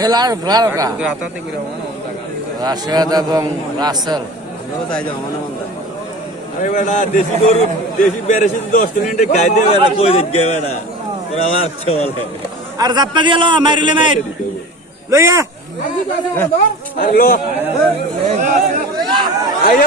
ফেলার ফেলারকা রাশেদ এবং রাসেল। আরে বেটা দেশি গরু দেশি বেড়েছি দশ মিনিটে খাই দিয়ে বেটা কই দেখবে বেটা? তোরা আমার আচ্ছা আর জাপ্পা দিয়ে লো মারিলে মাইর। লইয়া আর লো। আইয়া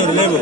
ধরে নেব